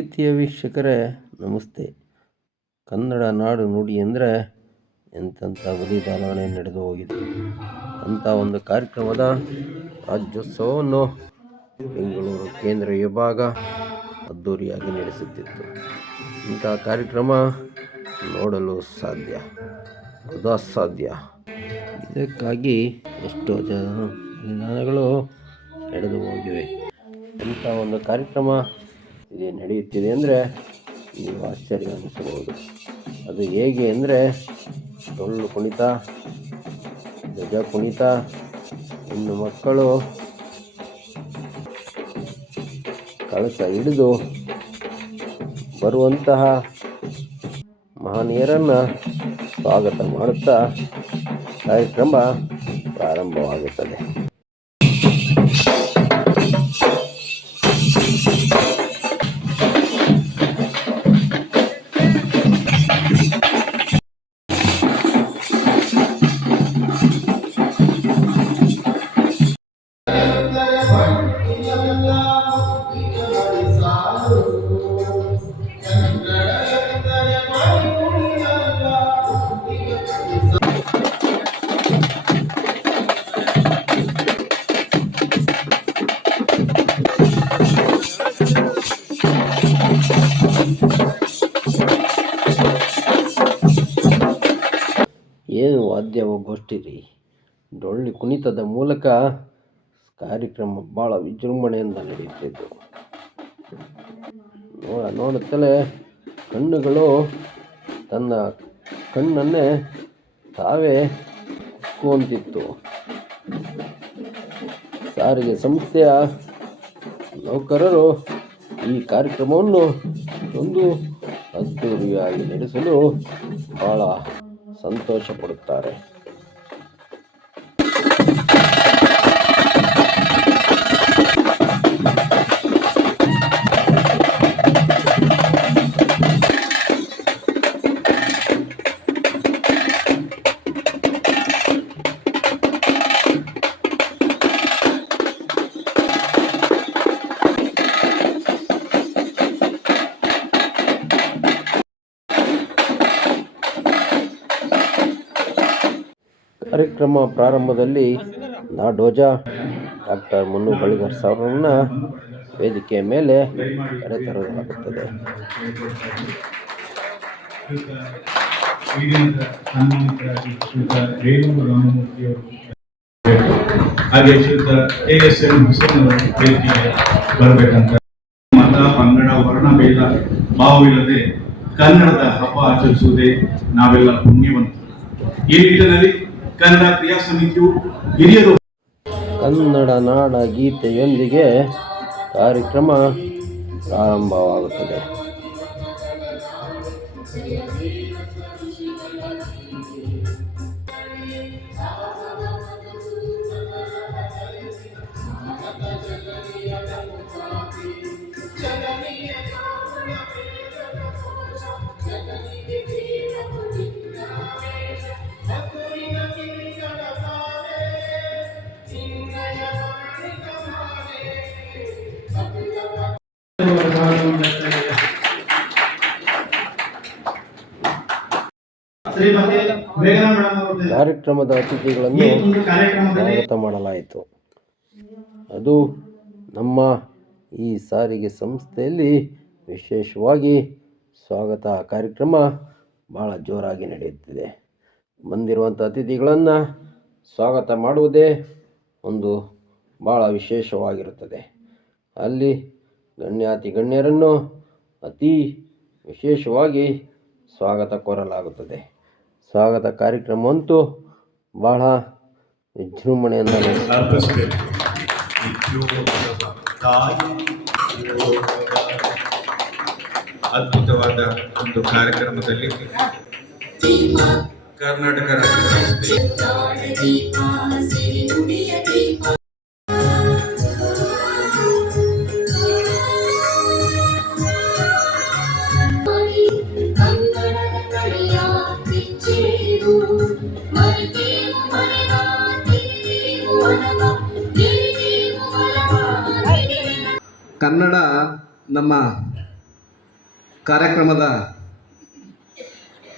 ಪ್ರೀತಿಯ ವೀಕ್ಷಕರೇ, ನಮಸ್ತೆ. ಕನ್ನಡ ನಾಡು ನುಡಿ ಅಂದರೆ ಎಂತೆಂಥ ಬಲಿದಾನಗಳೇ ನಡೆದು ಹೋಗಿದೆ. ಅಂಥ ಒಂದು ಕಾರ್ಯಕ್ರಮದ ರಾಜ್ಯೋತ್ಸವವನ್ನು ಬೆಂಗಳೂರು ಕೇಂದ್ರ ವಿಭಾಗ ಅದ್ಧೂರಿಯಾಗಿ ನಡೆಸುತ್ತಿತ್ತು. ಇಂಥ ಕಾರ್ಯಕ್ರಮ ನೋಡಲು ಸಾಧ್ಯ? ಅಸಾಧ್ಯ. ಇದಕ್ಕಾಗಿ ಎಷ್ಟೋ ಜನ ಬಲಿದಾನಗಳು ನಡೆದು ಹೋಗಿವೆ. ಇಂಥ ಒಂದು ಕಾರ್ಯಕ್ರಮ ಇಲ್ಲಿ ನಡೆಯುತ್ತಿದೆ ಅಂದರೆ ನೀವು ಆಶ್ಚರ್ಯ ಅನಿಸಬಹುದು. ಅದು ಹೇಗೆ ಅಂದರೆ ಡೊಳ್ಳು ಕುಣಿತ, ಧ್ವಜ ಕುಣಿತ, ಹೆಣ್ಣು ಮಕ್ಕಳು ಕಳಸ ಹಿಡಿದು ಬರುವಂತಹ ಮಹನೀಯರನ್ನು ಸ್ವಾಗತ ಮಾಡುತ್ತಾ ಕಾರ್ಯಕ್ರಮ ಪ್ರಾರಂಭವಾಗುತ್ತದೆ ಏನು ವಾದ್ಯವ ಗೋಷ್ಠಿ ರೀ ಡೊಳ್ಳು ಕುಣಿತದ ಮೂಲಕ ಕಾರ್ಯಕ್ರಮ ಭಾಳ ವಿಜೃಂಭಣೆಯಿಂದ ನಡೆಯುತ್ತಿದ್ದು. ನೋಡ, ನೋಡುತ್ತಲೇ ಕಣ್ಣುಗಳು ತನ್ನ ಕಣ್ಣನ್ನೇ ತಾವೇ ಕುಕ್ಕುವಂತಿತ್ತು. ಸಾರಿಗೆ ಸಂಸ್ಥೆಯ ನೌಕರರು ಈ ಕಾರ್ಯಕ್ರಮವನ್ನು ಒಂದು ಅದ್ದೂರಿಯಾಗಿ ನಡೆಸಲು ಬಹಳ ಸಂತೋಷ ಕಾರ್ಯಕ್ರಮ ಪ್ರಾರಂಭದಲ್ಲಿ ನಾಡೋಜ ಡಾಕ್ಟರ್ ಮುನ್ನು ಬಳಿಗಾರ್ ಸಾವ್ರನ್ನ ವೇದಿಕೆಯ ಮೇಲೆ ಕರೆತರಲಾಗುತ್ತದೆ. ಹಾಗೆ ಎ ಎಸ್ ವೇದಿಕೆಗೆ ಬರಬೇಕಂತ ಮತ, ಪಂಗಡ ವರ್ಣ ಭೇದ ಭಾವವಿಲ್ಲದೆ ಕನ್ನಡದ ಹಬ್ಬ ಆಚರಿಸುವುದೇ ನಾವೆಲ್ಲ ಪುಣ್ಯವಂತರು. ಈ ನಿಟ್ಟಿನಲ್ಲಿ ಕನ್ನಡ ಕ್ರಿಯಾ ಸಮಿತಿಯು ಹಿರಿಯರು ಕನ್ನಡ ನಾಡ ಗೀತೆಯೊಂದಿಗೆ ಕಾರ್ಯಕ್ರಮ ಪ್ರಾರಂಭವಾಗುತ್ತದೆ. ಕಾರ್ಯಕ್ರಮದ ಅತಿಥಿಗಳನ್ನು ಸ್ವಾಗತ ಮಾಡಲಾಯಿತು. ಅದು ನಮ್ಮ ಈ ಸಾರಿಗೆ ಸಂಸ್ಥೆಯಲ್ಲಿ ವಿಶೇಷವಾಗಿ ಸ್ವಾಗತ ಕಾರ್ಯಕ್ರಮ ಭಾಳ ಜೋರಾಗಿ ನಡೆಯುತ್ತಿದೆ. ಬಂದಿರುವಂಥ ಅತಿಥಿಗಳನ್ನು ಸ್ವಾಗತ ಮಾಡುವುದೇ ಒಂದು ಭಾಳ ವಿಶೇಷವಾಗಿರುತ್ತದೆ. ಅಲ್ಲಿ ಗಣ್ಯಾತಿ ಗಣ್ಯರನ್ನು ಅತಿ ವಿಶೇಷವಾಗಿ ಸ್ವಾಗತ ಕೋರಲಾಗುತ್ತದೆ. ಸ್ವಾಗತ ಕಾರ್ಯಕ್ರಮವಂತೂ ಬಹಳ ವಿಜೃಂಭಣೆಯಿಂದ ಅದ್ಭುತವಾದ ಒಂದು ಕಾರ್ಯಕ್ರಮದಲ್ಲಿ ಕರ್ನಾಟಕ ರಾಜ್ಯ. ನಮ್ಮ ಕಾರ್ಯಕ್ರಮದ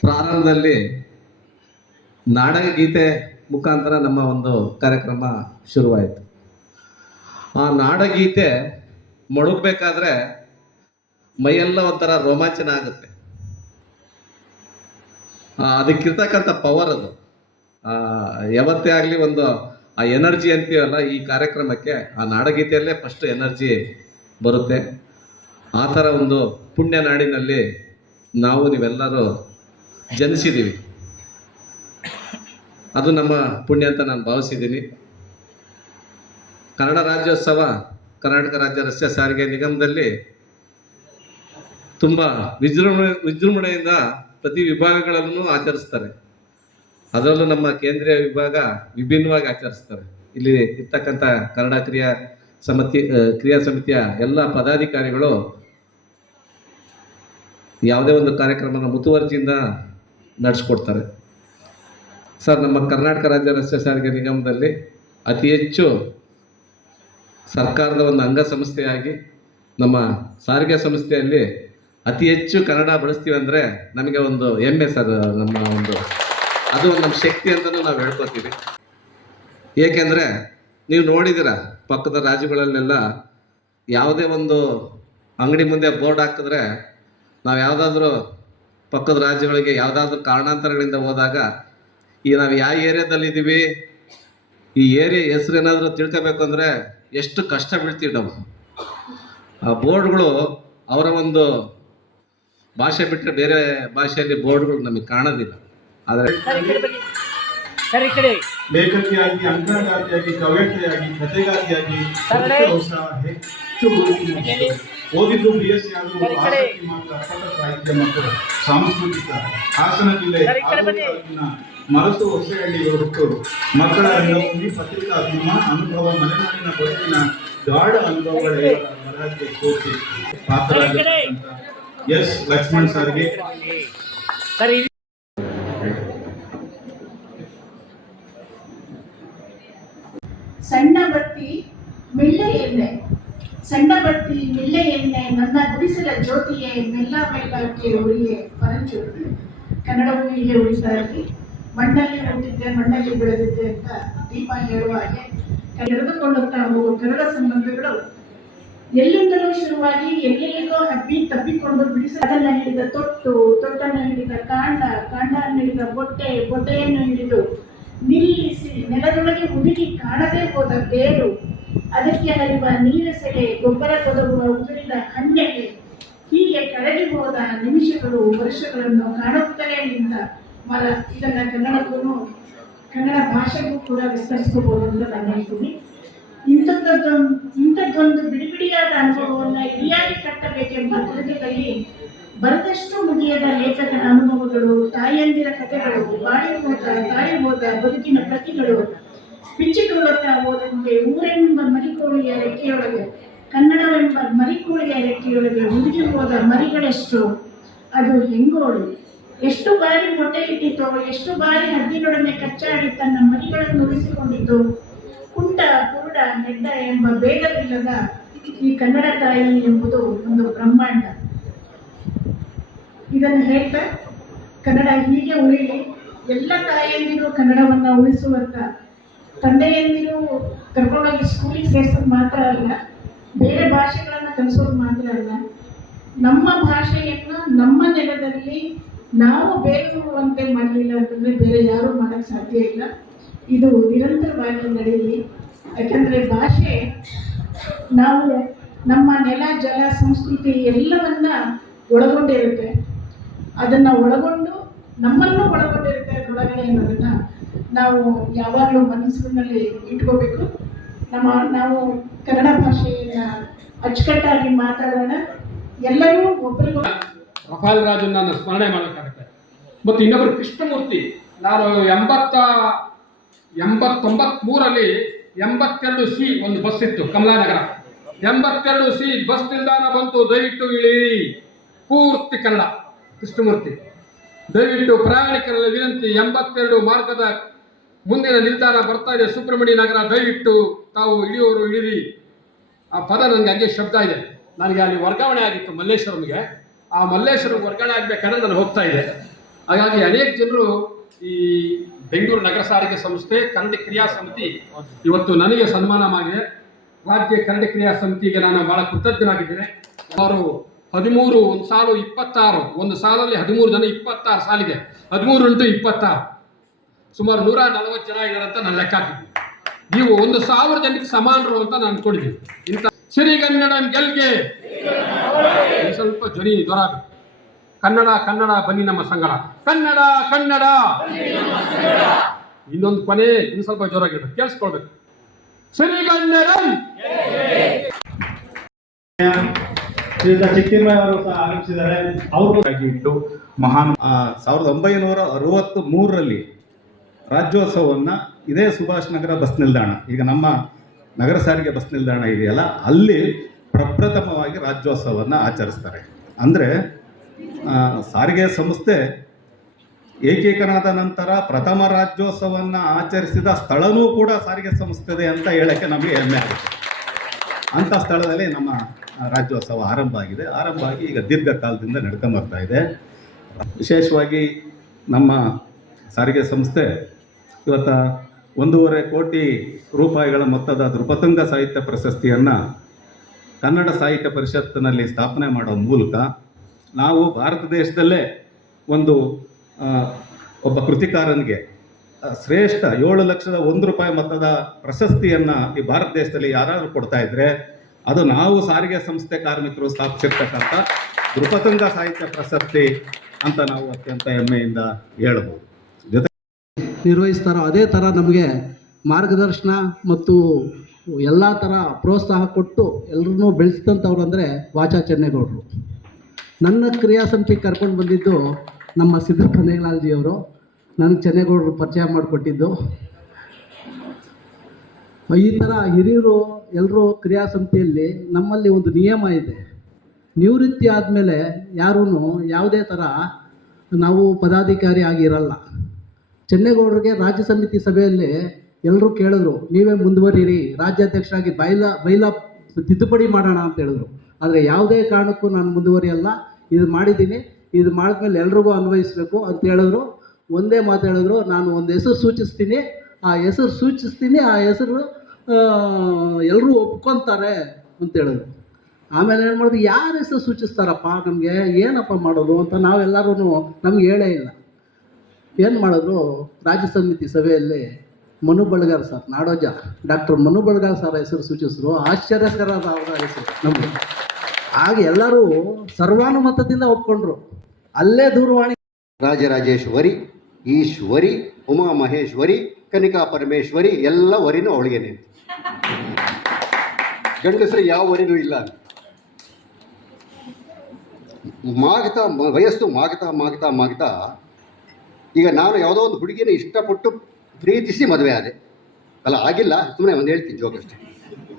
ಪ್ರಾರಂಭದಲ್ಲಿ ನಾಡಗೀತೆ ಮುಖಾಂತರ ನಮ್ಮ ಒಂದು ಕಾರ್ಯಕ್ರಮ ಶುರುವಾಯಿತು. ಆ ನಾಡಗೀತೆ ಮೊಳಗಬೇಕಾದ್ರೆ ಮೈಯೆಲ್ಲ ಒಂಥರ ರೋಮಾಂಚನ ಆಗುತ್ತೆ. ಅದಕ್ಕಿರ್ತಕ್ಕಂಥ ಪವರ್ ಅದು. ಯಾವತ್ತೇ ಆಗಲಿ ಒಂದು ಆ ಎನರ್ಜಿ ಅಂತೀವಲ್ಲ ಈ ಕಾರ್ಯಕ್ರಮಕ್ಕೆ ಆ ನಾಡಗೀತೆಯಲ್ಲೇ ಫಸ್ಟ್ ಎನರ್ಜಿ ಬರುತ್ತೆ. ಆ ಥರ ಒಂದು ಪುಣ್ಯ ನಾಡಿನಲ್ಲಿ ನಾವು ನೀವೆಲ್ಲರೂ ಜನಿಸಿದ್ದೀವಿ. ಅದು ನಮ್ಮ ಪುಣ್ಯ ಅಂತ ನಾನು ಭಾವಿಸಿದ್ದೀನಿ. ಕನ್ನಡ ರಾಜ್ಯೋತ್ಸವ ಕರ್ನಾಟಕ ರಾಜ್ಯ ರಸ್ತೆ ಸಾರಿಗೆ ನಿಗಮದಲ್ಲಿ ತುಂಬ ವಿಜೃಂಭಣೆ, ವಿಜೃಂಭಣೆಯಿಂದ ಪ್ರತಿ ವಿಭಾಗಗಳನ್ನು ಆಚರಿಸ್ತಾರೆ. ಅದರಲ್ಲೂ ನಮ್ಮ ಕೇಂದ್ರೀಯ ವಿಭಾಗ ವಿಭಿನ್ನವಾಗಿ ಆಚರಿಸ್ತಾರೆ. ಇಲ್ಲಿ ಇರ್ತಕ್ಕಂಥ ಕನ್ನಡ ಕ್ರಿಯಾ ಸಮಿತಿ ಕ್ರಿಯಾ ಸಮಿತಿಯ ಎಲ್ಲ ಪದಾಧಿಕಾರಿಗಳು ಯಾವುದೇ ಒಂದು ಕಾರ್ಯಕ್ರಮನ ಮುತುವರ್ಜಿಯಿಂದ ನಡೆಸ್ಕೊಡ್ತಾರೆ. ಸರ್, ನಮ್ಮ ಕರ್ನಾಟಕ ರಾಜ್ಯ ರಸ್ತೆ ಸಾರಿಗೆ ನಿಗಮದಲ್ಲಿ ಅತಿ ಹೆಚ್ಚು ಸರ್ಕಾರದ ಒಂದು ಅಂಗಸಂಸ್ಥೆಯಾಗಿ ನಮ್ಮ ಸಾರಿಗೆ ಸಂಸ್ಥೆಯಲ್ಲಿ ಅತಿ ಹೆಚ್ಚು ಕನ್ನಡ ಬಳಸ್ತೀವಿ ಅಂದರೆ ನಮಗೆ ಒಂದು ಹೆಮ್ಮೆ ಸರ್, ನಮ್ಮ ಒಂದು ಅದು ನಮ್ಮ ಶಕ್ತಿ ಅಂತಲೂ ನಾವು ಹೇಳ್ಕೊತೀವಿ. ಏಕೆಂದರೆ ನೀವು ನೋಡಿದಿರ ಪಕ್ಕದ ರಾಜ್ಯಗಳಲ್ಲೆಲ್ಲ ಯಾವುದೇ ಒಂದು ಅಂಗಡಿ ಮುಂದೆ ಬೋರ್ಡ್ ಹಾಕಿದ್ರೆ ನಾವು ಯಾವುದಾದ್ರೂ ಪಕ್ಕದ ರಾಜ್ಯಗಳಿಗೆ ಯಾವುದಾದ್ರೂ ಕಾರಣಾಂತರಗಳಿಂದ ಹೋದಾಗ ಈ ನಾವು ಯಾವ ಏರಿಯಾದಲ್ಲಿ ಇದ್ದೀವಿ ಈ ಏರಿಯಾ ಹೆಸರು ಏನಾದರೂ ತಿಳ್ಕೋಬೇಕು ಅಂದರೆ ಎಷ್ಟು ಕಷ್ಟ ಬೀಳ್ತೀವಿ ನಾವು. ಆ ಬೋರ್ಡ್ಗಳು ಅವರ ಒಂದು ಭಾಷೆ ಬಿಟ್ಟರೆ ಬೇರೆ ಭಾಷೆಯಲ್ಲಿ ಬೋರ್ಡ್ಗಳು ನಮಗೆ ಕಾಣೋದಿಲ್ಲ. ಆದರೆ ಲೇಖಕಿಯಾಗಿ ಅಂಕಣಗಾರ್ತಿಯಾಗಿ ಕವಯತ್ರಿಯಾಗಿ ಕಥೆಗಾತಿಯಾಗಿ ಹೆಚ್ಚು ಹೆಚ್ಚು ಗುರುತಿನ ಓದಿದ್ದು ಬಿ ಎಸ್ ಸಿ ಆದರೂ ಆಸಕ್ತಿ ಮಾತ್ರ ಅಪ್ಪಟ ಸಾಹಿತ್ಯ ಮತ್ತು ಸಾಂಸ್ಕೃತಿಕ. ಹಾಸನ ಜಿಲ್ಲೆ ಮರಸು ಹೊಸಹಳ್ಳಿ ಹುಟ್ಟೂರು ಮಕ್ಕಳ ರಂಗಭೂಮಿ ಪತ್ರಿಕಾಭಿಮ ಅನುಭವ ಮಲೆನಾಡಿನ ಬದುಕಿನ ಗಾಢ ಅನುಭವಗಳ ಮರಕ್ಕೆ ಕೋಟಿ ಪಾತ್ರರಾಗಿರ್ತಕ್ಕಂಥ ಎಸ್ ಲಕ್ಷ್ಮಣ್ ಸರ್ಗೆ. ಸರ್ ಸಣ್ಣ ಬತ್ತಿ ಮಿಳ್ಳೆ ಎಣ್ಣೆ. ಸಣ್ಣ ಬಟ್ಟಿ ನಿಲ್ಲೆ ಎಣ್ಣೆ ನನ್ನ ಗುಡಿಸಿದ ಜ್ಯೋತಿಯೇ, ನೆಲ್ಲ ಮೆಲ್ಲಕ್ಕೆ ಉಳಿಯೇ ಪರಂಜ್ಯೋತಿ ಕನ್ನಡವು ಹೀಗೆ ಉಳಿತಾ ಮಣ್ಣಲ್ಲಿ ಹುಟ್ಟಿದ್ದೆ, ಮಣ್ಣಲ್ಲಿ ಬೆಳೆದಿದ್ದೆ ಅಂತ ದೀಪ ಹೇಳುವ ಹಾಗೆ ತೆರೆದುಕೊಳ್ಳುತ್ತಾ ಹೋಗುವ ಕನ್ನಡ ಸಂಬಂಧಗಳು. ಎಲ್ಲಿಂದಲೂ ಶುರುವಾಗಿ ಎಲ್ಲೆಲ್ಲಿಗೋ ಹಬ್ಬಿ ತಪ್ಪಿಕೊಂಡು ಬಿಡಿಸ ಅದನ್ನ ಹಿಡಿದ ತೊಟ್ಟು, ತೊಟ್ಟನ್ನು ಹಿಡಿದ ಕಾಂಡ ಕಾಂಡವನ್ನು ಹಿಡಿದ ಬೊಟ್ಟೆ ಬೊಟ್ಟೆಯನ್ನು ಹಿಡಿದು ನಿಲ್ಲಿಸಿ ನೆಲದೊಳಗೆ ಹುಡುಗಿ ಕಾಣದೇ ಹೋದ ಬೇರು. ಅದಕ್ಕೆ ಹರಿವ ನೀರ ಸೆಲೆ ಗೊಬ್ಬರ ತೊಡಗುವ ಉದುರಿದ ಖಂಡಕ್ಕೆ ಹೀಗೆ ಕರಗಿ ಹೋದ ನಿಮಿಷಗಳು, ವರ್ಷಗಳನ್ನು ಕಾಣುತ್ತಲೇ ನಿಂತ ಮರ. ಇದನ್ನ ಕನ್ನಡಕ್ಕೂ ಕನ್ನಡ ಭಾಷೆಗೂ ಕೂಡ ವಿಸ್ತರಿಸ್ಕೋಬಹುದು ಅಂತ ನಾನು ಹೇಳ್ತೀನಿ. ಇಂಥದ್ದೊಂದು ಇಂಥದ್ದೊಂದು ಬಿಡಿ ಬಿಡಿಯಾದ ಅನುಭವವನ್ನ ಕಟ್ಟಬೇಕೆಂಬ ಕೃತಿಯಲ್ಲಿ ಬರದಷ್ಟು ಮುಗಿಯದ ಲೇಖಕನ ಅನುಭವಗಳು, ತಾಯಂದಿರ ಕಥೆಗಳು, ಬಾಳಿ ಹೋದ, ತಾಯಿ ಹೋದ ಬದುಕಿನ ಪ್ರತಿಗಳು ಪಿಚ್ಚಿಕೊಳ್ಳುತ್ತಾ ಹೋದಂತೆ ಊರೆಂಬ ಮರಿಕೋಳಿಯ ರೆಕ್ಕೆಯೊಳಗೆ, ಕನ್ನಡವೆಂಬ ಮರಿಕೋಳಿಯ ರೆಕ್ಕೆಯೊಳಗೆ ಹುಡುಗಿ ಹೋದ ಮರಿಗಳೆಷ್ಟು? ಅದು ಹೆಂಗೋಳು. ಎಷ್ಟು ಬಾರಿ ಮೊಟ್ಟೆ ಇಟ್ಟಿತೋ, ಎಷ್ಟು ಬಾರಿ ಹದ್ದಿನೊಡನೆ ಕಚ್ಚಾಡಿ ತನ್ನ ಮರಿಗಳನ್ನು ಉಳಿಸಿಕೊಂಡಿತು? ಕುಂಟ, ಕುರುಡ, ನೆಡ್ಡ ಎಂಬ ಭೇದವಿಲ್ಲದ ಈ ಕನ್ನಡ ತಾಯಿ ಎಂಬುದು ಒಂದು ಬ್ರಹ್ಮಾಂಡ. ಇದನ್ನು ಹೇಳ್ತಾ, ಕನ್ನಡ ಹೀಗೆ ಉಳಿಲಿ. ಎಲ್ಲ ತಾಯಂದಿರು ಕನ್ನಡವನ್ನ ಉಳಿಸುವಂತ ತಂದೆಯಂದಿರು ಕರ್ಕೊಂಡೋಗಿ ಸ್ಕೂಲಿಗೆ ಸೇರ್ಸೋದು ಮಾತ್ರ ಅಲ್ಲ, ಬೇರೆ ಭಾಷೆಗಳನ್ನ ಕಲಿಸೋದು ಮಾತ್ರ ಅಲ್ಲ. ನಮ್ಮ ಭಾಷೆಯನ್ನ ನಮ್ಮ ನೆಲದಲ್ಲಿ ನಾವು ಬೇರುವಂತೆ ಮಾಡಲಿಲ್ಲ ಅಂತಂದ್ರೆ ಬೇರೆ ಯಾರೂ ಮಾಡಕ್ ಸಾಧ್ಯ ಇಲ್ಲ. ಇದು ನಿರಂತರವಾಗಿ ನಡೆಯಲಿ. ಯಾಕಂದ್ರೆ ಭಾಷೆ ನಾವು ನಮ್ಮ ನೆಲ, ಜಲ, ಸಂಸ್ಕೃತಿ ಎಲ್ಲವನ್ನ ಒಳಗೊಂಡಿರುತ್ತೆ. ಅದನ್ನ ಒಳಗೊಂಡು ನಮ್ಮನ್ನು ಒಳಗೊಂಡಿರುತ್ತೆ ಒಳಗಡೆ ಅನ್ನೋದನ್ನ ನಾವು ಯಾವಾಗಲೂ ಮನಸ್ಸಿನಲ್ಲಿ ಇಟ್ಕೋಬೇಕು. ನಮ್ಮ, ನಾವು ಕನ್ನಡ ಭಾಷೆಯನ್ನ ಅಚ್ಚುಕಟ್ಟಾಗಿ ಮಾತಾಡೋಣ. ಎಲ್ಲರೂ ಒಬ್ಬರಿಗೂ ರಫಾಲ್ ರಾಜನ್ನ ನಾನು ಸ್ಮರಣೆ ಮಾಡಬೇಕಾಗುತ್ತೆ. ಮತ್ತು ಇನ್ನೊಬ್ಬರು ಕೃಷ್ಣಮೂರ್ತಿ. ನಾನು ಎಂಬತ್ತ, ಎಂಬತ್ತೊಂಬತ್ಮೂರಲ್ಲಿ ಎಂಬತ್ತೆರಡು ಸಿ ಒಂದು ಬಸ್ ಇತ್ತು ಕಮಲಾನಗರ. ಎಂಬತ್ತೆರಡು ಸಿ ಬಸ್ ನಿಲ್ದಾಣ ಬಂತು. ದಯವಿಟ್ಟು ಇಳಿ. ಪೂರ್ತಿ ಕನ್ನಡ. ಕೃಷ್ಣಮೂರ್ತಿ. ದಯವಿಟ್ಟು ಪ್ರಯಾಣಿಕರಲ್ಲಿ ವಿನಂತಿ. ಎಂಬತ್ತೆರಡು ಮಾರ್ಗದ ಮುಂದಿನ ನಿಲ್ದಾಣ ಬರ್ತಾ ಇದೆ. ಸುಬ್ರಹ್ಮಣ್ಯ ನಗರ ದಯವಿಟ್ಟು ತಾವು ಇಳಿಯೋರು ಇಳಿರಿ ಆ ಪದ ನನಗೆ ಹಂಗೆ ಶಬ್ದ ಇದೆ. ನನಗೆ ಅಲ್ಲಿ ವರ್ಗಾವಣೆ ಆಗಿತ್ತು ಮಲ್ಲೇಶ್ವರಂಗೆ. ಆ ಮಲ್ಲೇಶ್ವರ ವರ್ಗಾವಣೆ ಆಗ್ಬೇಕಾದ್ರೆ ನಾನು ಹೋಗ್ತಾ ಇದೆ ಹಾಗಾಗಿ ಅನೇಕ ಜನರು ಈ ಬೆಂಗಳೂರು ನಗರ ಸಾರಿಗೆ ಸಂಸ್ಥೆ, ಕನ್ನಡ ಕ್ರಿಯಾ ಸಮಿತಿ ಇವತ್ತು ನನಗೆ ಸನ್ಮಾನ ಮಾಡಿದೆ. ರಾಜ್ಯ ಕನ್ನಡ ಕ್ರಿಯಾ ಸಮಿತಿಗೆ ನಾನು ಬಹಳ ಕೃತಜ್ಞನಾಗಿದ್ದೇನೆ. ಅವರು ಹದಿಮೂರು, ಒಂದು ಸಾಲು ಇಪ್ಪತ್ತಾರು, ಒಂದು ಸಾಲಲ್ಲಿ ಹದಿಮೂರು ಜನ ಇಪ್ಪತ್ತಾರು ಸಾಲಿಗೆ. ಹದಿಮೂರು ಇಂಟು ಇಪ್ಪತ್ತಾರು. ಸುಮಾರು ನೂರ ನಲವತ್ತು ಜನ ಇದ್ದಾರೆ ಅಂತ ನಾನು ಲೆಕ್ಕ ಹಾಕಿದ್ವಿ ನೀವು ಒಂದು ಸಾವಿರ ಜನಕ್ಕೆ ಸಮಾನರು ಅಂತ ನಾನು ಕೊಡಿದ್ದೀನಿ ಇಂಥ ಸಿರಿಗನ್ನಡ ಗೆಲ್ಗೆ ಇನ್ನು ಸ್ವಲ್ಪ ಧ್ವನಿ ದೊರ ಕನ್ನಡ ಕನ್ನಡ ಬನ್ನಿ ನಮ್ಮ ಸಂಗಡ. ಕನ್ನಡ ಕನ್ನಡ! ಇನ್ನೊಂದು ಕೊನೆ ಇನ್ನು ಸ್ವಲ್ಪ ಜೋರಾಗಿರ್ಬೇಕು ಕೇಳಿಸ್ಕೊಳ್ಬೇಕು. ಸಿರಿಗನ್ನಡಂ ಅವರು ಸಹ ಆಗಮಿಸಿದ್ದಾರೆ. ಅವರು ಇಟ್ಟು ಮಹಾನ್ ಸಾವಿರದ ಒಂಬೈನೂರ ಅರವತ್ತು ಮೂರರಲ್ಲಿ ರಾಜ್ಯೋತ್ಸವವನ್ನ ಇದೇ ಸುಭಾಷ್ ನಗರ ಬಸ್ ನಿಲ್ದಾಣ, ಈಗ ನಮ್ಮ ನಗರ ಸಾರಿಗೆ ಬಸ್ ನಿಲ್ದಾಣ ಇದೆಯಲ್ಲ, ಅಲ್ಲಿ ಪ್ರಪ್ರಥಮವಾಗಿ ರಾಜ್ಯೋತ್ಸವವನ್ನು ಆಚರಿಸ್ತಾರೆ. ಅಂದರೆ ಸಾರಿಗೆ ಸಂಸ್ಥೆ ಏಕೀಕರಣದ ನಂತರ ಪ್ರಥಮ ರಾಜ್ಯೋತ್ಸವವನ್ನು ಆಚರಿಸಿದ ಸ್ಥಳವೂ ಕೂಡ ಸಾರಿಗೆ ಸಂಸ್ಥೆದೆ ಅಂತ ಹೇಳಕ್ಕೆ ನಮಗೆ ಹೆಮ್ಮೆ ಆಗುತ್ತೆ. ಅಂಥ ಸ್ಥಳದಲ್ಲಿ ನಮ್ಮ ರಾಜ್ಯೋತ್ಸವ ಆರಂಭ ಆಗಿದೆ. ಆರಂಭ ಆಗಿ ಈಗ ದೀರ್ಘಕಾಲದಿಂದ ನಡ್ಕೊಂಡು ಬರ್ತಾ ಇದೆ. ವಿಶೇಷವಾಗಿ ನಮ್ಮ ಸಾರಿಗೆ ಸಂಸ್ಥೆ ಇವತ್ತ ಒಂದೂವರೆ ಕೋಟಿ ರೂಪಾಯಿಗಳ ಮೊತ್ತದ ದೃಪತುಂಗ ಸಾಹಿತ್ಯ ಪ್ರಶಸ್ತಿಯನ್ನು ಕನ್ನಡ ಸಾಹಿತ್ಯ ಪರಿಷತ್ತಿನಲ್ಲಿ ಸ್ಥಾಪನೆ ಮಾಡೋ ಮೂಲಕ ನಾವು ಭಾರತ ದೇಶದಲ್ಲೇ ಒಂದು ಒಬ್ಬ ಕೃತಿಕಾರನಿಗೆ ಶ್ರೇಷ್ಠ ಏಳು ಲಕ್ಷದ ಒಂದು ರೂಪಾಯಿ ಮೊತ್ತದ ಪ್ರಶಸ್ತಿಯನ್ನು ಈ ಭಾರತ ದೇಶದಲ್ಲಿ ಯಾರಾದರೂ ಕೊಡ್ತಾ ಇದ್ರೆ ಅದು ನಾವು ಸಾರಿಗೆ ಸಂಸ್ಥೆ ಕಾರ್ಮಿಕರು ಸ್ಥಾಪಿಸಿರ್ತಕ್ಕಂಥ ನೃಪತುಂಗ ಸಾಹಿತ್ಯ ಪ್ರಶಸ್ತಿ ಅಂತ ನಾವು ಅತ್ಯಂತ ಹೆಮ್ಮೆಯಿಂದ ಹೇಳ್ಬೋದು. ನಿರ್ವಹಿಸ್ತಾರೋ ಅದೇ ಥರ ನಮಗೆ ಮಾರ್ಗದರ್ಶನ ಮತ್ತು ಎಲ್ಲ ಥರ ಪ್ರೋತ್ಸಾಹ ಕೊಟ್ಟು ಎಲ್ಲರನ್ನೂ ಬೆಳೆಸಿದಂಥವ್ರು ಅಂದರೆ ವಾಚಾ ಚೆನ್ನೇಗೌಡರು. ನನ್ನ ಕ್ರಿಯಾ ಸಮಿತಿಗೆ ಕರ್ಕೊಂಡು ಬಂದಿದ್ದು ನಮ್ಮ ಸಿದ್ದಪ್ಪ ನೇಗಲಾಲ್ಜಿಯವರು ನನಗೆ ಚೆನ್ನೇಗೌಡರು ಪರಿಚಯ ಮಾಡಿಕೊಟ್ಟಿದ್ದು. ಈ ಥರ ಹಿರಿಯರು ಎಲ್ಲರೂ ಕ್ರಿಯಾ ಸಮಿತಿಯಲ್ಲಿ ನಮ್ಮಲ್ಲಿ ಒಂದು ನಿಯಮ ಇದೆ. ನಿವೃತ್ತಿ ಆದಮೇಲೆ ಯಾರೂ ಯಾವುದೇ ಥರ ನಾವು ಪದಾಧಿಕಾರಿ ಆಗಿರಲ್ಲ. ಚೆನ್ನೇಗೌಡರಿಗೆ ರಾಜ್ಯ ಸಮಿತಿ ಸಭೆಯಲ್ಲಿ ಎಲ್ಲರೂ ಕೇಳಿದ್ರು, ನೀವೇ ಮುಂದುವರಿರಿ, ರಾಜ್ಯಾಧ್ಯಕ್ಷರಾಗಿ ಬೈಲ ಬೈಲ ತಿದ್ದುಪಡಿ ಮಾಡೋಣ ಅಂತ ಹೇಳಿದ್ರು. ಆದರೆ ಯಾವುದೇ ಕಾರಣಕ್ಕೂ ನಾನು ಮುಂದುವರಿಯಲ್ಲ, ಇದು ಮಾಡಿದ್ದೀನಿ, ಇದು ಮಾಡಿದ್ಮೇಲೆ ಎಲ್ರಿಗೂ ಅನ್ವಯಿಸಬೇಕು ಅಂತ ಹೇಳಿದ್ರು. ಒಂದೇ ಮಾತು ಹೇಳಿದ್ರು, ನಾನು ಒಂದು ಹೆಸರು ಸೂಚಿಸ್ತೀನಿ, ಆ ಹೆಸರು ಸೂಚಿಸ್ತೀನಿ, ಆ ಹೆಸರು ಎಲ್ಲರೂ ಒಪ್ಕೊತಾರೆ ಅಂತ ಹೇಳಿದ್ರು. ಆಮೇಲೆ ಏನು ಮಾಡಿದ್ರು, ಯಾರ ಹೆಸರು ಸೂಚಿಸ್ತಾರಪ್ಪ ನಮಗೆ, ಏನಪ್ಪ ಮಾಡೋದು ಅಂತ ನಾವೆಲ್ಲರೂ ನಮ್ಗೆ ಹೇಳೇ ಇಲ್ಲ. ಏನು ಮಾಡಿದ್ರು? ರಾಜ್ಯ ಸಮಿತಿ ಸಭೆಯಲ್ಲಿ Manu Balagar sir, Nadoja, doctor Manu Balagar sir ಹೆಸರು ಸೂಚಿಸಿದ್ರು ಆಶ್ಚರ್ಯಕರ ಅವರ ಹೆಸರು ನಮಗೆ. ಆಗ ಎಲ್ಲರೂ ಸರ್ವಾನುಮತದಿಂದ ಒಪ್ಕೊಂಡ್ರು. ಅಲ್ಲೇ ದೂರವಾಣಿ ರಾಜರಾಜೇಶ್ವರಿ, ಈಶ್ವರಿ ಉಮಾ ಮಹೇಶ್ವರಿ ಕನಿಕಾ ಪರಮೇಶ್ವರಿ, ಎಲ್ಲ ವರಿನೂ ಅವಳಿಗೇನೆ ಗಂಡಸರು ಯಾವ ವರಿನೂ ಇಲ್ಲ. ಮಾಗ್ತಾ ವಯಸ್ಸು ಮಾಗ್ತಾ ಮಾಗ್ತಾ ಮಾಗ್ತಾ ಈಗ ನಾನು ಯಾವುದೋ ಒಂದು ಹುಡುಗಿನ ಇಷ್ಟಪಟ್ಟು ಪ್ರೀತಿಸಿ ಮದುವೆ ಆದೆ. ಅಲ್ಲ, ಆಗಿಲ್ಲ ಸುಮ್ಮನೆ ಒಂದು ಹೇಳ್ತೀನಿ ಜೋಕ್ ಅಷ್ಟೇ.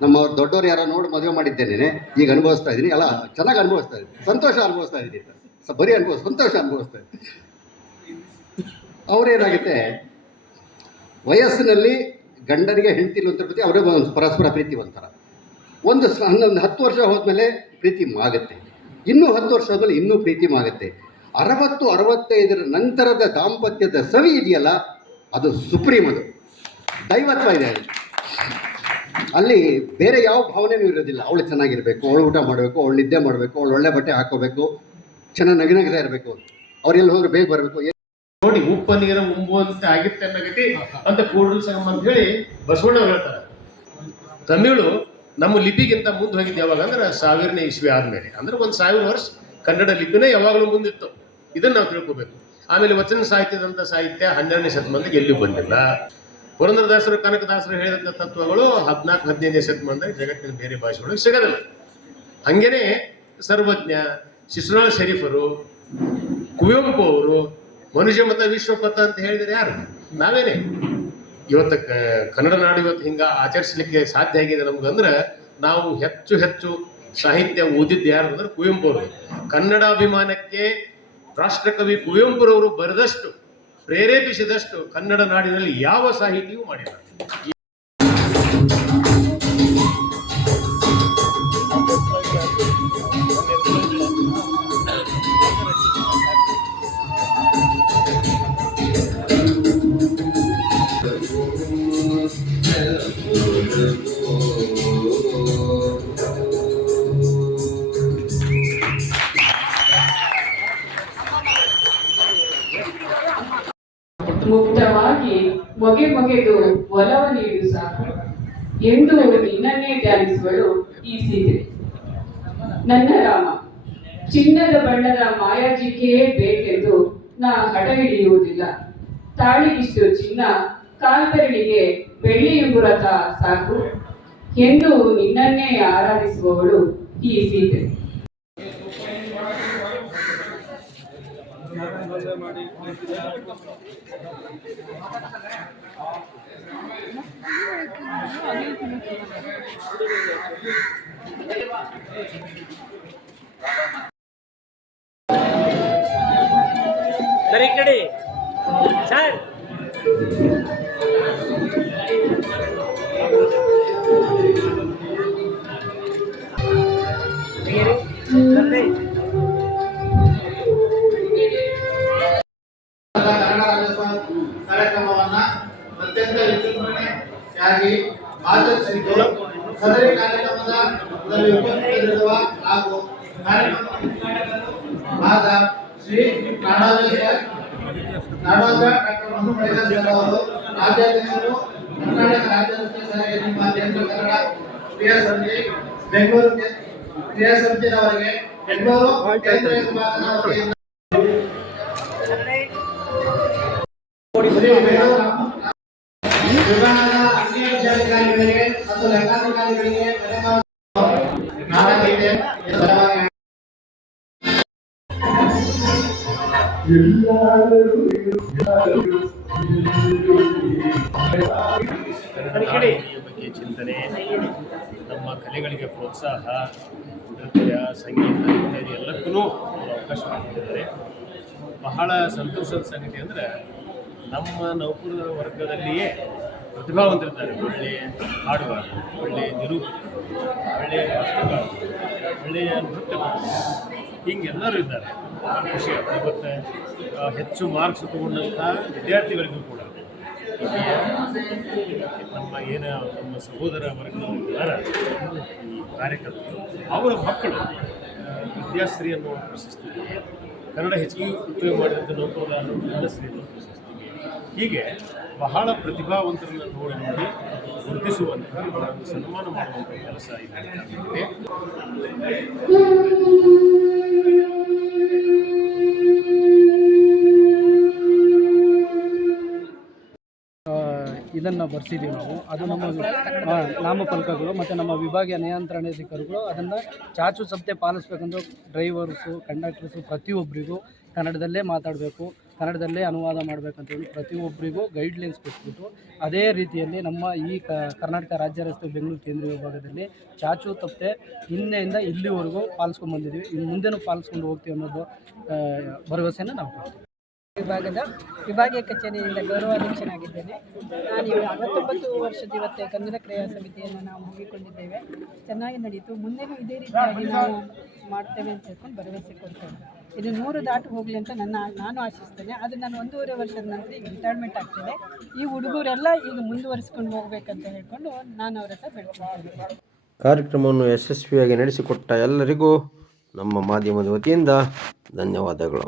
ನಮ್ಮ ದೊಡ್ಡವ್ರು ಯಾರೋ ನೋಡಿ ಮದುವೆ ಮಾಡಿದ್ದೇನೆ ಈಗ ಅನುಭವಿಸ್ತಾ ಇದ್ದೀನಿ ಅಲ್ಲ, ಚೆನ್ನಾಗಿ ಅನುಭವಿಸ್ತಾ ಇದ್ದೀನಿ ಸಂತೋಷ ಅನುಭವಿಸ್ತಾ ಇದ್ದೀನಿ ಬರೀ ಅನುಭವ, ಸಂತೋಷ ಅನುಭವಿಸ್ತಾ ಇದ್ದೀನಿ ಅವರೇನಾಗುತ್ತೆ ವಯಸ್ಸಿನಲ್ಲಿ ಗಂಡನಿಗೆ ಹೆಂಡತಿಲು ಅಂತ ಪ್ರತಿ ಅವರೇ ಒಂದು ಪರಸ್ಪರ ಪ್ರೀತಿ ಒಂಥರ. ಒಂದು ಹನ್ನೊಂದು, ಹತ್ತು ವರ್ಷ ಹೋದ್ಮೇಲೆ ಪ್ರೀತಿ ಆಗುತ್ತೆ ಇನ್ನೂ ಹತ್ತು ವರ್ಷ ಆದಮೇಲೆ ಇನ್ನೂ ಪ್ರೀತಿ ಮಾಗುತ್ತೆ. ಅರವತ್ತು ಅರವತ್ತೈದರ ನಂತರದ ದಾಂಪತ್ಯದ ಸವಿ ಇದೆಯಲ್ಲ, ಅದು ಸುಪ್ರೀಮ್ ಅದು ದೈವತ್ವ ಇದೆ ಅಲ್ಲಿ. ಬೇರೆ ಯಾವ ಭಾವನೆನೂ ಇರೋದಿಲ್ಲ. ಅವಳು ಚೆನ್ನಾಗಿರಬೇಕು, ಅವಳು ಊಟ ಮಾಡಬೇಕು, ಅವಳು ನಿದ್ದೆ ಮಾಡಬೇಕು, ಅವಳು ಒಳ್ಳೆ ಬಟ್ಟೆ ಹಾಕೋಬೇಕು ಚೆನ್ನಾಗಿ ನಗನಗದ ಇರಬೇಕು. ಅವ್ರೆಲ್ಲಿ ಹೋದ್ರೆ ಬೇಗ ಬರಬೇಕು. ನೋಡಿ ಉಪ್ಪ ನೀರ ಮುಂಬುವಂತೆ ಆಗಿತ್ತೆ ಅನ್ನಗತಿ ಅಂತ ಕೂಡಲು ಸಂಗಮ ಅಂತ ಹೇಳಿ ಬಸವಣ್ಣ ಹೇಳ್ತಾರೆ. ತಮಿಳು, ನಮ್ಮ ಲಿಪಿಗಿಂತ ಮುಂದೆ ಹೋಗಿದ್ದು ಯಾವಾಗ? ಅಂದ್ರೆ ಸಾವಿರನೇ ಇಸ್ವಿ ಆದ್ಮೇಲೆ. ಅಂದ್ರೆ ಒಂದು ಸಾವಿರ ವರ್ಷ ಕನ್ನಡ ಲಿಪಿನೇ ಯಾವಾಗಲೂ ಮುಂದಿತ್ತು. ಇದನ್ನ ನಾವು ತಿಳ್ಕೊಬೇಕು. ಆಮೇಲೆ ವಚನ ಸಾಹಿತ್ಯದಂತ ಸಾಹಿತ್ಯ ಹನ್ನೆರಡನೇ ಶತಮಾನದಾಗ ಎಲ್ಲಿಯೂ ಬಂದಿಲ್ಲ? ಪುರಂದ್ರದಾಸರು, ಕನಕದಾಸರು ಹೇಳಿದಂಥ ತತ್ವಗಳು ಹದಿನಾಲ್ಕು, ಹದಿನೈದನೇ ಶತಮಾನದಲ್ಲಿ ಜಗತ್ತಿನ ಬೇರೆ ಭಾಷೆಗಳು ಸಿಗದಿಲ್ಲ. ಹಂಗೇನೆ ಸರ್ವಜ್ಞ ಶಿಶುನಾಳ್ ಶರೀಫರು, ಕುವೆಂಪು ಅವರು, ಮನುಷ್ಯ ಮತ ವಿಶ್ವಪಥ ಅಂತ ಹೇಳಿದರೆ ಯಾರು? ನಾವೇನೆ. ಇವತ್ತು ಕನ್ನಡ ನಾಡು ಇವತ್ತು ಹಿಂಗ ಆಚರಿಸಲಿಕ್ಕೆ ಸಾಧ್ಯ ಆಗಿದೆ ನಮ್ಗಂದ್ರೆ ನಾವು ಹೆಚ್ಚು ಹೆಚ್ಚು ಸಾಹಿತ್ಯ ಓದಿದ್ದು ಯಾರು ಅಂದ್ರೆ ಕುವೆಂಪು ಅವರು. ಕನ್ನಡಾಭಿಮಾನಕ್ಕೆ ರಾಷ್ಟ್ರಕವಿ ಕುವೆಂಪುರವರು ಬರೆದಷ್ಟು ಪ್ರೇರೇಪಿಸಿದಷ್ಟು ಕನ್ನಡ ನಾಡಿನಲ್ಲಿ ಯಾವ ಸಾಹಿತಿಯೂ ಮಾಡಿಲ್ಲ. ಈ ಸೀತೆ. ನನ್ನ ರಾಮ, ಚಿನ್ನದ ಬಣ್ಣದ ಮಾಯಾಜಿಕೆಯೇ ಬೇಕೆಂದು ನಾ ಹಠ ಹಿಡಿಯುವುದಿಲ್ಲ. ತಾಳಿಗಿಷ್ಟು ಚಿನ್ನ, ಕಾಲ್ಬೆರಳಿಗೆ ಬೆಳ್ಳಿಯುಗುರತ ಸಾಕು. ಎಂದು ನಿನ್ನನ್ನೇ ಆರಾಧಿಸುವವಳು ಈ ಸೀತೆ. ಈ ಕಡೆ ಸರ್ ನಿಮ್ಮ ಕೇಂದ್ರ ಕನ್ನಡ ಕ್ರಿಯಾ ಸಮಿತಿ ಬೆಂಗಳೂರು ಕ್ರಿಯಾ ಸಮಿತಿಯವರಿಗೆ ಬೆಂಗಳೂರು ಕೇಂದ್ರ ವಿಭಾಗದ ವತಿಯಿಂದ ವಿಭಾಗದ ಅನ್ಯ ವಿಷಯಾಧಿಕಾರಿಗಳಿಗೆ ಮತ್ತು ಲೆಕ್ಕಾಧಿಕಾರಿಗಳಿಗೆ ನಾಡಗೀತೆ ಬಗ್ಗೆ ಚಿಂತನೆ, ನಮ್ಮ ಕಲೆಗಳಿಗೆ ಪ್ರೋತ್ಸಾಹ, ನೃತ್ಯ, ಸಂಗೀತ, ಇತ್ಯಾದಿ ಎಲ್ಲಕ್ಕೂ ಅವಕಾಶ ಮಾಡಿಕೊಟ್ಟಿದ್ದಾರೆ. ಬಹಳ ಸಂತೋಷದ ಸಂಗತಿ ಅಂದರೆ ನಮ್ಮ ನೌಕರ ವರ್ಗದಲ್ಲಿಯೇ ಪ್ರತಿಭಾವಂತರಿದ್ದಾರೆ. ಒಳ್ಳೆಯ ಹಾಡುಗಾರರು ಒಳ್ಳೆಯ ನಿರೂಪಕರು ಒಳ್ಳೆಯ ವಸ್ತುಗಾರರು ಒಳ್ಳೆಯ ನೃತ್ಯಗಾರರು, ಹಿಂಗೆಲ್ಲರೂ ಇದ್ದಾರೆ. ಖುಷಿ ಇವತ್ತು ಹೆಚ್ಚು ಮಾರ್ಕ್ಸ್ ತಗೊಂಡಂಥ ವಿದ್ಯಾರ್ಥಿಗಳಿಗೂ ಕೂಡ ನಮ್ಮ ಏನು ನಮ್ಮ ಸಹೋದರ ವರ್ಗದವರ ಕಾರ್ಯಕರ್ತರು ಅವರ ಮಕ್ಕಳು, ವಿದ್ಯಾಶ್ರೀ ಅನ್ನುವ ಪ್ರಶಸ್ತಿಗೆ, ಕನ್ನಡ ಹೆಚ್ಚಿಗೆ ಉಪಯೋಗ ಮಾಡಿದಂಥ ನೌಕರರು ವಿದ್ಯಾಶ್ರೀ ಅನ್ನೋ ಪ್ರಶಸ್ತಿಗೆ, ಹೀಗೆ ಬಹಳ ಪ್ರತಿಭಾವಂತರನ್ನು ನೋಡಿ ನೋಡಿ ಗುರುತಿಸುವಂತಹ ಅವರನ್ನು ಸನ್ಮಾನ ಮಾಡುವಂಥ ಕೆಲಸ ಇದೆ. ಇದನ್ನು ಬರ್ಸಿದ್ದೀವಿ ನಾವು. ಅದು ನಮ್ಮ ನಾಮಫಲಕಗಳು ಮತ್ತು ನಮ್ಮ ವಿಭಾಗೀಯ ನಿಯಂತ್ರಣಾಧಿಕಾರಿಗಳು ಅದನ್ನು ಚಾಚು ಸಪ್ತೆ ಪಾಲಿಸ್ಬೇಕಂದ್ರೆ ಡ್ರೈವರ್ಸು ಕಂಡಕ್ಟರ್ಸು ಪ್ರತಿಯೊಬ್ಬರಿಗೂ ಕನ್ನಡದಲ್ಲೇ ಮಾತಾಡಬೇಕು, ಕನ್ನಡದಲ್ಲೇ ಅನುವಾದ ಮಾಡಬೇಕಂತೇಳಿ ಪ್ರತಿಯೊಬ್ಬರಿಗೂ ಗೈಡ್ಲೈನ್ಸ್ ಕೊಟ್ಬಿಟ್ಟು ಅದೇ ರೀತಿಯಲ್ಲಿ ನಮ್ಮ ಈ ಕರ್ನಾಟಕ ರಾಜ್ಯ ರಸ್ತೆ ಬೆಂಗಳೂರು ಕೇಂದ್ರ ವಿಭಾಗದಲ್ಲಿ ಚಾಚು ತಪ್ಪೆ ಹಿಂದೆಯಿಂದ ಇಲ್ಲಿವರೆಗೂ ಪಾಲಿಸ್ಕೊಂಡು ಬಂದಿದ್ದೀವಿ. ಇನ್ನು ಮುಂದೆನೂ ಪಾಲಿಸ್ಕೊಂಡು ಹೋಗ್ತೀವಿ ಅನ್ನೋದು ಭರವಸೆಯನ್ನು ನಾವು ವಿಭಾಗದ ವಿಭಾಗೀಯ ಕಚೇರಿಯಿಂದ ಗೌರವಾಧ್ಯಕ್ಷನಾಗಿದ್ದೇನೆ ನಾನು ಅರವತ್ತೊಂಬತ್ತು ವರ್ಷದ ಇವತ್ತು ಕನ್ನಡ ಕ್ರಿಯಾ ಸಮಿತಿಯನ್ನು ನಾವು ಹಮ್ಮಿಕೊಂಡಿದ್ದೇವೆ ಚೆನ್ನಾಗಿ ನಡೀತು. ಮುಂದೆನೂ ಇದೇ ರೀತಿಯಾಗಿ ನಾವು ಮಾಡ್ತೇವೆ ಅಂತ ಹೇಳ್ಕೊಂಡು ಭರವಸೆ ಕೊಡ್ತೇವೆ ಇದು ನೂರು ದಾಟು ಹೋಗಲಿ ಅಂತ ನನ್ನ ನಾನು ಆಶಿಸ್ತೇನೆ. ಆದರೆ ನಾನು ಒಂದೂವರೆ ವರ್ಷದ ನಂತರ ಈಗ ರಿಟೈರ್ಮೆಂಟ್ ಆಗ್ತದೆ. ಈ ಹುಡುಗರೆಲ್ಲ ಈಗ ಮುಂದುವರಿಸ್ಕೊಂಡು ಹೋಗ್ಬೇಕಂತ ಹೇಳ್ಕೊಂಡು ನಾನು ಅವರ ಹತ್ರ ಬೆಳ್ಕೊಳ್ತೇನೆ ಕಾರ್ಯಕ್ರಮವನ್ನು ಯಶಸ್ವಿಯಾಗಿ ನಡೆಸಿಕೊಟ್ಟ ಎಲ್ಲರಿಗೂ ನಮ್ಮ ಮಾಧ್ಯಮದ ವತಿಯಿಂದ ಧನ್ಯವಾದಗಳು.